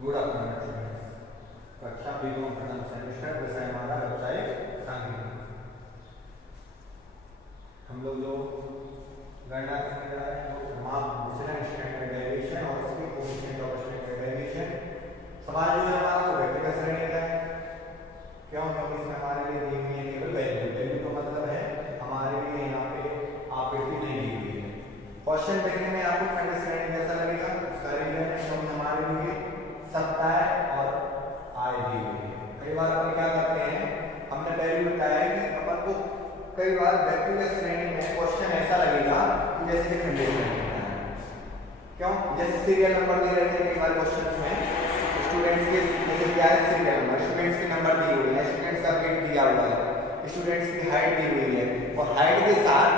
Good afternoon कक्षा BCom प्रथम semester विषय हमारा व्यावसायिक सांख्यिकी। हम लोग जो गणना करने जा रहे हैं वो समाप्त विचलन स्टैंडर्ड डेविएशन और उसके कोएफिशिएंट ऑफ स्टैंडर्ड डेविएशन। सवाल जो है हमारा वो व्यक्तिगत श्रेणी का है। क्यों? क्योंकि इसमें हमारे लिए दी हुई है केवल वैल्यू। वैल्यू का मतलब है हमारे लिए यहाँ पे आवृत्ति नहीं दी हुई है। क्वेश्चन देखने में आपको खंड श्रेणी कैसा लगेगा उसका रीजन है क्योंकि हमारे लिए सप्ताह और आय दी हुई है। कई बार हम क्या करते हैं, हमने पहले बताया कि अपन को कई बार व्यक्तिगत श्रेणी में क्वेश्चन ऐसा लगेगा कि जैसे कि खंड श्रेणी है। क्यों? जैसे सीरियल नंबर दे रहे थे कई बार क्वेश्चंस में स्टूडेंट्स के जैसे क्या है सीरियल नंबर, स्टूडेंट्स के नंबर दिए हुए हैं, स्टूडेंट्स का वेट दिया हुआ है, स्टूडेंट्स की हाइट दी हुई है और हाइट के साथ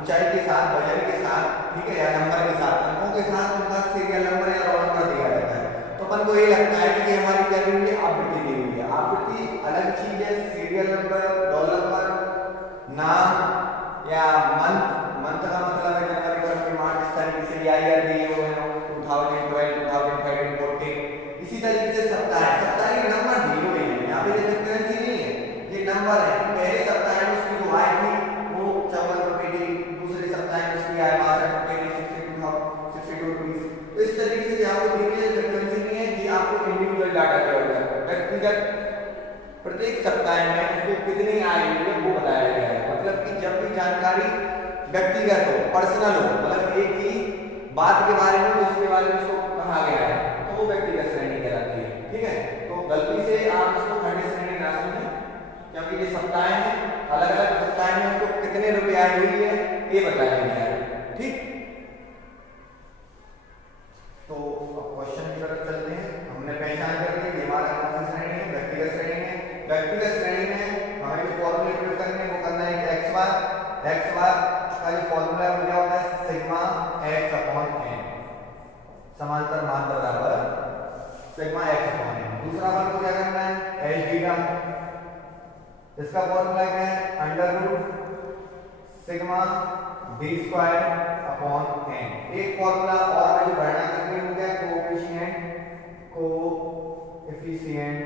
ऊंचाई के साथ वजन के साथ ठीक है या नंबर के साथ अंकों के साथ उनका सीरियल नंबर या रोल नंबर दिया रहता है। तो अपन को ये लगता है कि हमारी क्या दी हुई है, आवृत्ति दी हुई है। आवृत्ति अलग चीज है, सीरियल नंबर, रोल नंबर, नाम या मंथ। मंथ का मतलब है जनवरी फरवरी मार्च, इस तरीके से ईयर दिए हुए हैं 2012 2013 14। इसी तरीके से सप्ताह के नंबर दिए हुए हैं। यहाँ पे जैसे करेंसी नहीं है, ये नंबर है। पहले सप्ताह में उसकी जो आय थी वो 54 रुपए थी, दूसरे सप्ताह में उसकी आय 62 रुपए थी, 62 रुपीस। तो इस तरीके से यहाँ पे देखिए फ्रीक्वेंसी नहीं है कि आपको इंडिविजुअल डाटा दिया हुआ है। व्यक्तिगत प्रत्येक सप्ताह में उसको कितनी आय हुई है वो बताया गया है। मतलब कि जब भी जानकारी व्यक्तिगत हो, पर्सनल हो, मतलब एक ही बात के बारे में उसके बारे में उसको कहा गया है तो वो व्यक्तिगत श्रेणी कहलाती है। ठीक है, तो गलती से आप इसको खंड श्रेणी ना समझें क्योंकि ये सप्ताह है, अलग अलग सप्ताह में उसको कितने रुपए आय हुई है ये बताया गया है। ठीक, तो अब क्वेश्चन की तरफ चलते हैं। हमने पहचान कर ली कि हमारा कौन सी श्रेणी है, व्यक्तिगत श्रेणी है। व्यक्तिगत श्रेणी में हमें जो फॉर्मूले प्रयोग करने हैं वो करना है कि x बार का जो फॉर्मूला है वो क्या होता है, सिग्मा x अपॉन n, समांतर मान बराबर सिग्मा x अपॉन n। दूसरा मान को क्या करना है, h बीटा, इसका फॉर्मूला क्या है, under root sigma d square upon n। एक फॉर्मूला और हमें जो गणना करनी है वो क्या है, कोएफिशिएंट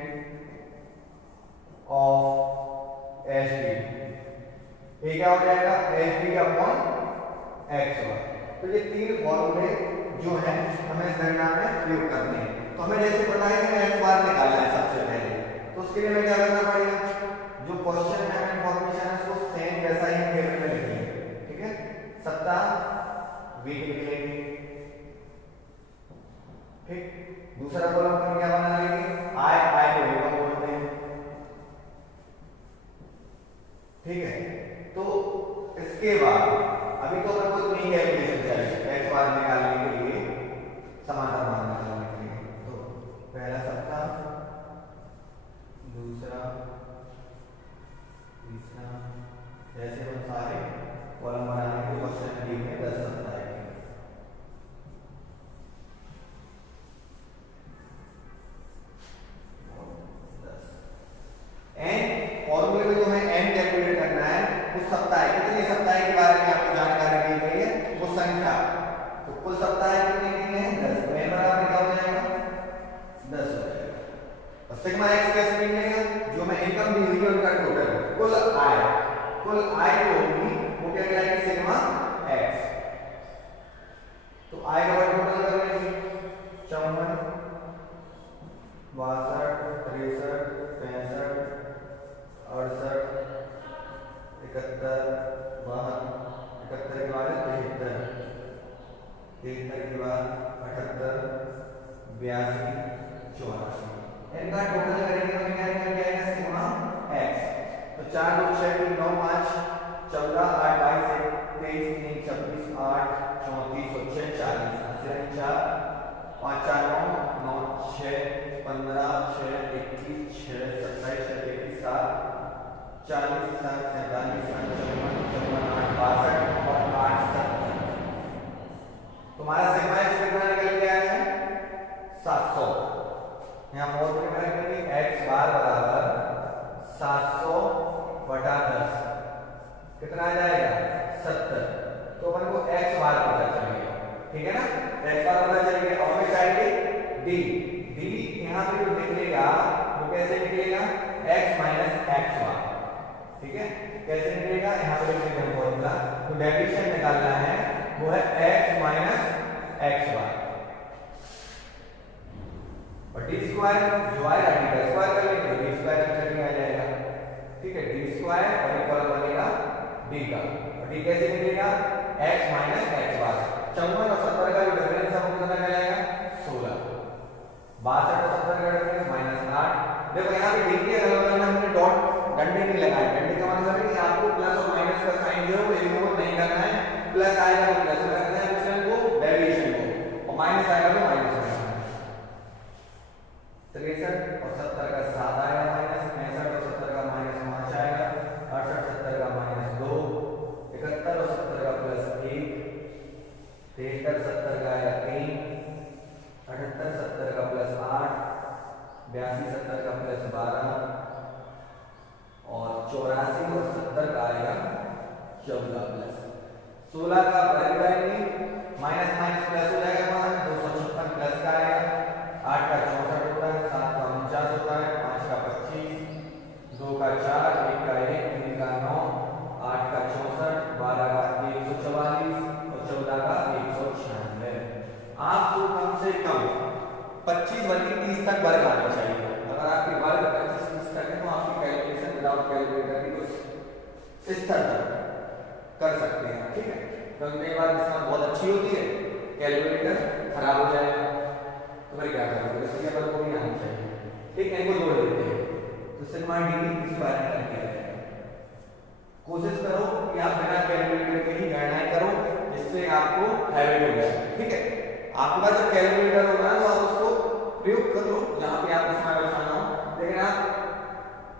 ऑफ hd। ये क्या हो जाएगा, hd अपॉन x। तो ये तीन फॉर्मूले जो है हमें इस गणना में प्रयोग करने हैं। तो हमें जैसे पता है कि हमें x बार निकालना है सबसे पहले, तो उसके लिए हमें क्या करना पड़ेगा, जो क्वेश्चन में हमें इंफॉर्मेशन है उसको सेम वैसा ही टेबल में लिखिए। ठीक है, सप्ताह वीक लिख लेंगे। ठीक, दूसरा कॉलम हम क्या बना लेंगे, आय को एकम बोलते हैं। ठीक है, तो इसके बाद अभी तो अपन को इतनी कैलकुलेशन चाहिए x बार निकालने के लिए, समांतर मान निकालने के लिए। तो पहला सप्ताह, दूसरा, तीसरा, जैसे हम सारे कॉलम बनाने के क्वेश्चन दिए हैं 10 सप्ताह के। n फॉर्मूले में जो हमें n कैलकुलेट करना है उस सप्ताह कितने सप्ताह के बारे में आपको जानकारी दी गई है, वो संख्या। तो कुल सप्ताह कितने दिए हैं, 10। तो n बराबर क्या हो जाएगा, 10 हो जाएगा। और सिग्मा x कैसे निकलेगा, जो हमें इनकम दी हुई है उनका टोटल कुल आय जो होगी वो क्या कहलाएगी, सिग्मा x। तो आय का टोटल कर लेंगे 54 62 63 65 68 71 72 71 के बाद 73 73 के बाद 78 82 84। इनका टोटल करेंगे तो क्या आएगा, सिग्मा x। तो 4 2 6 3 9 5 14 8 22 23 3 26 8 34 और 6 40 4 5 4 9 9 6 15 6 21 6 27 21 7 40 7 47 54 8 62 और 8 70। तुम्हारा सिग्मा x कितना निकल के आया है, 700। यहाँ फॉर्मूले में रखेंगे x बार बराबर 700 बटा 10, कितना आ जाएगा, 70। तो अपन को x बार पता चल गया। ठीक है ना, x बार पता चल गया। और हमें चाहिए d एक्स बार। ठीक है, कैसे निकलेगा, यहाँ पे लिख देंगे फॉर्मूला। तो डेविएशन निकालना है वो है x माइनस एक्स बार और डी स्क्वायर जो आएगा डी का स्क्वायर कर लेंगे तो डी स्क्वायर आंसर में आ जाएगा। ठीक है, डी स्क्वायर और इक्वल बनेगा डी का, और डी कैसे निकलेगा, x माइनस एक्स बार। 54 और 70 का जो डिफरेंस है वो कितना कहलाएगा, 16। 62 और 70 का डिफरेंस -8। देखो यहाँ पे डी के अगल-बगल में हमने डॉट डंडे नहीं लगाए। डंडे का मतलब है कि आपको प्लस और माइनस का साइन जो है वो इग्नोर नहीं करना है। प्लस आएगा तो प्लस रखना है एक्शन को, डेविएशन को, और माइनस आएगा तो माइनस रखना है। 63 और 70 का 7 आएगा माइनस, 65 और 70 का -5 आएगा, 68 70 का -2, 71 और 70 का +1, 73 70 का आएगा 3, 78 70 का +8, 82 70 का +12 और 84 और 70 का आएगा 14 प्लस 16 का बढ़ाएंगे, माइनस माइनस प्लस हो जाएगा, 256 प्लस का आएगा, 8 का 64 होता है, 7 का 49 होता है, 5 का 25, 2 का 4, 1 का 1, 3 का 9, 8 का 64, 12 का 144 और 14 का 196। आपको कम से कम 25 बल्कि 30 तक वर्ग आना चाहिए। अगर आपके वर्ग 25-30 तक है तो आपकी कैलकुलेशन विदाउट कैलकुलेटर की कुछ इस तरह तक कर सकते हैं। ठीक है, तो कई बार इसमें बहुत अच्छी होती है, कैलकुलेटर खराब हो जाएगा तो फिर क्या करोगे, इसलिए अपन को भी आनी चाहिए। ठीक है, इनको जोड़ देते हैं तो सिग्मा डी की स्क्वायर निकल के आएगा। कोशिश करो कि आप बिना कैलकुलेटर के ही गणनाएं करो, जिससे आपको हैबिट हो जाए। ठीक है, आपके पास जब कैलकुलेटर होगा तो आप उसको प्रयोग कर लो जहां पे आपको समय बचाना हो, लेकिन आप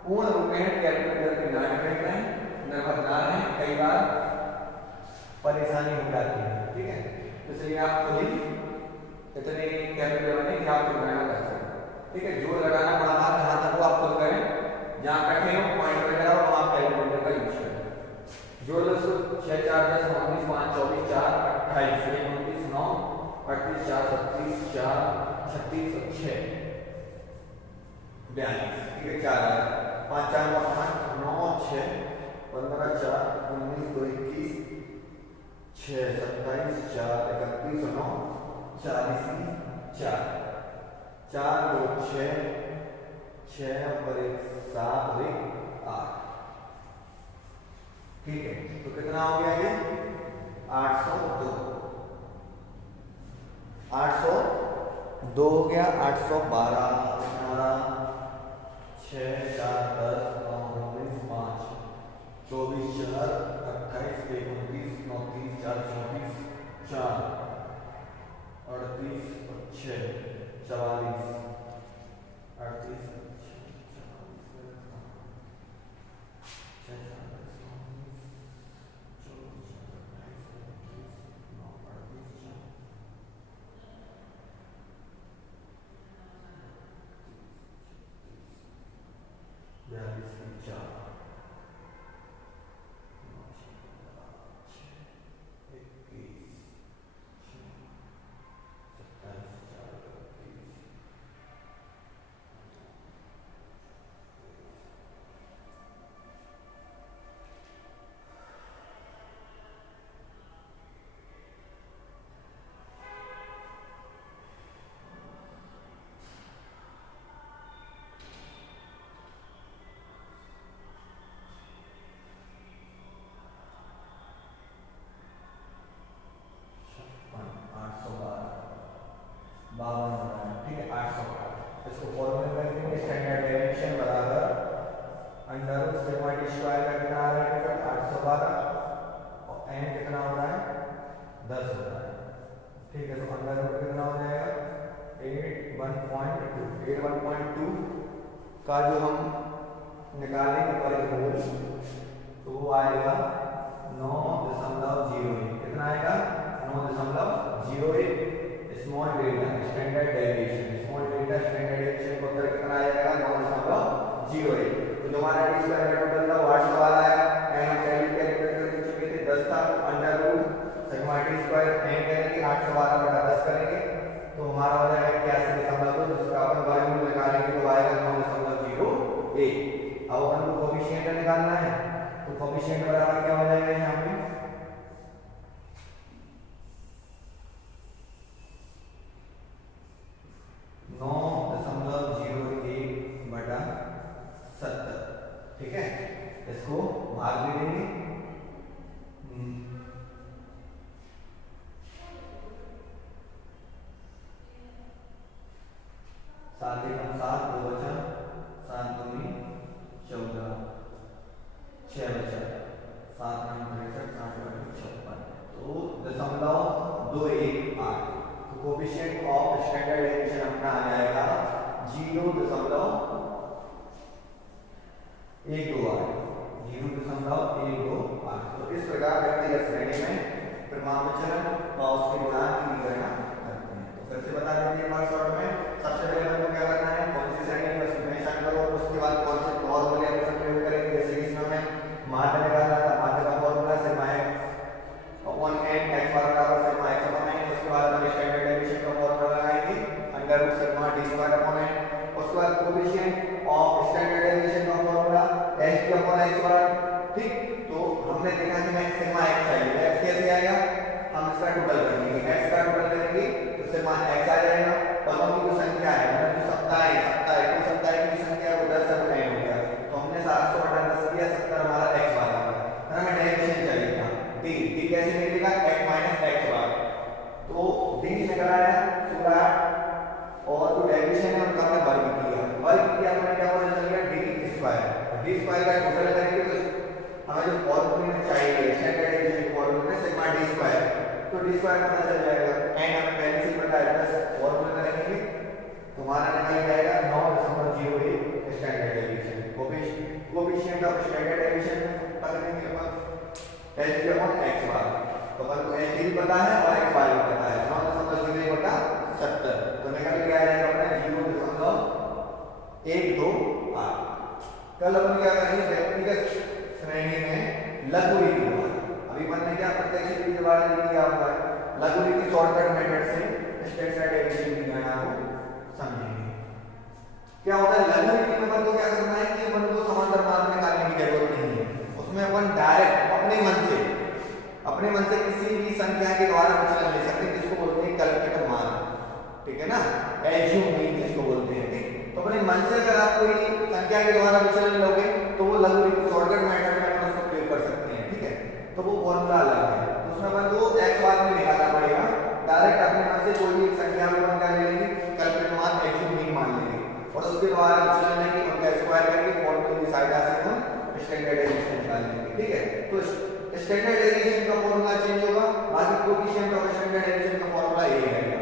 पूर्ण रूप में कैलकुलेटर पे ना डिपेंड रहें, निर्भर ना रहें, कई बार परेशानी हो जाती है। ठीक है, इसलिए आप खुद ही इतने कैलकुलेटर बने कि आप खुद गणना कर सकें। ठीक है, जोड़ लगाना बड़ा बात जहां तक वो आप खुद करें, जहां कठिन हो पॉइंट वगैरह हो आप कैलकुलेटर का यूज करें। जोड़ लो इसको, 6 4 10 19 5 24 4 28 29 9 38 4 37 4 36 और 6 42। ठीक है, 4 5 4 5 9 6 15 4 19 2 21 6 27 4 31 और 9 40 4 4 2 6 6 और 1 7 और 1 8। ठीक है, तो कितना हो गया ये 802 802 हो गया। 812 6 4 10 9 19 5 24 4 28 29 29 4 34 4 38 और 6 44 38 का जो हम निकालेंगे परिमूल तो वो आएगा 9.01। कितना आएगा 9.01। Small delta standard deviation, small delta standard deviation को उत्तर कितना आएगा 9.01। तो जो हमारा डी स्क्वायर का टोटल था वो 8 सवाल आया। हम कैलकुलेटर कर चुके थे 10 था, under root sigma d square m करेंगे 8 सवाल बटा 10 करेंगे तो हमारा हो जाएगा 81.2, जिसका अपन वर्गमूल निकालेंगे तो आएगा 9.01। अब अपन को कोफिशिएंट निकालना है तो कोफिशिएंट बराबर क्या हो जाएगा यहाँ पे 9.01/70। ठीक है, इसको भाग भी देंगे। सात एकम सात, दो बचा, सात दूनी 14, 6 बचा, 7 9 63, 8 तो 0.218। तो कोफिशिएंट ऑफ स्टैंडर्ड डेविएशन अपना आ जाएगा 0.128। तो इस प्रकार व्यक्तिगत श्रेणी में परिमाण विचलन और उसके गुणांक की गणना करते हैं। तो फिर से बता देते हैं एक बार शॉर्ट में। सबसे पहले हमको क्या करना है, कौन सी श्रेणी है उसकी पहचान करो, उसके बाद कौन से फॉर्मूले हम सब प्रयोग करेंगे। जैसे कि इसमें हमें माध्य निकालना था, माध्य का formula sigma x upon n x बराबर सिग्मा x अपॉन n। उसके बाद हम स्टैंडर्ड डेविएशन का फॉर्मूला लगाएंगे under root sigma d square upon n। उसके बाद कोफिशिएंट ऑफ स्टैंडर्ड डेविएशन का फॉर्मूला h अपॉन x बराबर। ठीक, तो हमने देखा कि मैं सिग्मा x चाहिए, x कैसे आएगा, हम इसका टोटल करेंगे, x का टोटल करेंगे तो सिग्मा x आ जाएगा। पदों की जो संख्या है मतलब जो सप्ताह कुल सप्ताह की संख्या वो 10 से n हो गया। तो हमने 700/10 किया, 70 हमारा x बार आ गया। हमें डेविएशन चाहिए था d कैसे निकलेगा, x माइनस x बार। तो d निकला है 16 और जो डेविएशन है उनका हमने वर्ग किया तो हमें क्या पता चल गया d स्क्वायर का टोटल करेंगे तो हमें जो फॉर्मूले में चाहिए स्टैंडर्ड डेविएशन फॉर्मूले में सिग्मा d स्क्वायर, तो d स्क्वायर पता चल जाएगा। n हमें पहले से पता है, प्लस फॉर्मूले में रखेंगे तुम्हारा निकल जाएगा 9.01 standard deviation. Coefficient of standard deviation पता करेंगे अपन h अपॉन x बार। तो अपन को h भी पता है और x बार भी पता है 9.01/70। तो निकल के आ जाएगा अपना 0.128। कल अपन क्या करेंगे, व्यक्तिगत श्रेणी में लघु रीति द्वारा। अभी अपन ने क्या प्रत्यक्ष रीति द्वारा किया हुआ है, लघु रीति शॉर्टकट मेथड से स्टैंडर्ड डेविएशन की गणना को समझेंगे। क्या होता है लघु रीति में अपन को क्या करना है कि अपन को समांतर मार्ग निकालने की जरूरत नहीं है। उसमें अपन डायरेक्ट अपने मन से किसी भी संख्या के द्वारा विचलन ले सकते हैं, जिसको बोलते हैं कल्पित मान। ठीक है ना, एज्यूमिंग जिसको बोलते हैं। ठीक, तो अपने मन से अगर आप कोई संख्या के द्वारा विचलन लोगे तो वो लघु रीति शॉर्टकट मेथड में अपन उसको प्रयोग कर सकते हैं। ठीक है, तो वो फॉर्मूला अलग है, तो उसमें अपन को x बार में निकालना पड़ेगा। डायरेक्ट अपने मन से कोई भी संख्या में अपन क्या ले लेंगे, कल्पित मान एज्यूमिंग मान लेंगे और उसके द्वारा विचलन लेंगे, उनका स्क्वायर करके फॉर्मूले की सहायता से हम स्टैंडर्ड डेविएशन निकाल लेंगे। ठीक है, तो स्टैंडर्ड डेविएशन का फॉर्मूला चेंज होगा, बाकी कोफिशिएंट ऑफ स्टैंडर्ड डेविएशन का फॉर्मूला यही रहेगा।